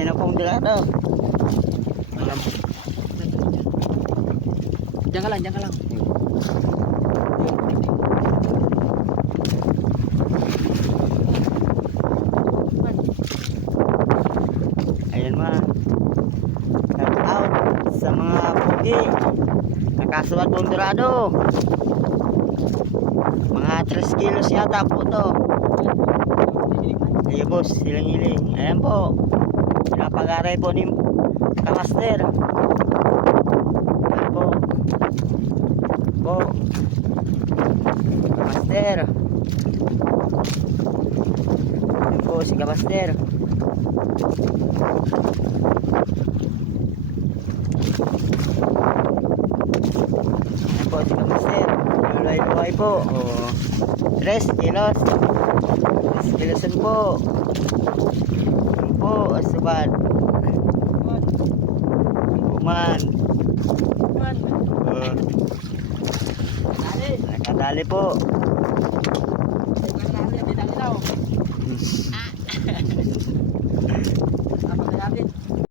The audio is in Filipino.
Nadali na pong dirado. Diyan ka lang, diyan ka lang. Ayan mga shout out sa mga pugi. Nakasuwat pong dirado. Mga 3 kilos yata po to. Ayan boss, silang-hiling. Ayan po. Pinapag-aray po ni Kamaster. Ayan po. Po. Kamaster. Ayan po si Kamaster. Ayan po si Kamaster. Luloy-luloy po. O, 3 kilos. 3 kilos po. Ayan po, asubad. Kuman. Nakadali po.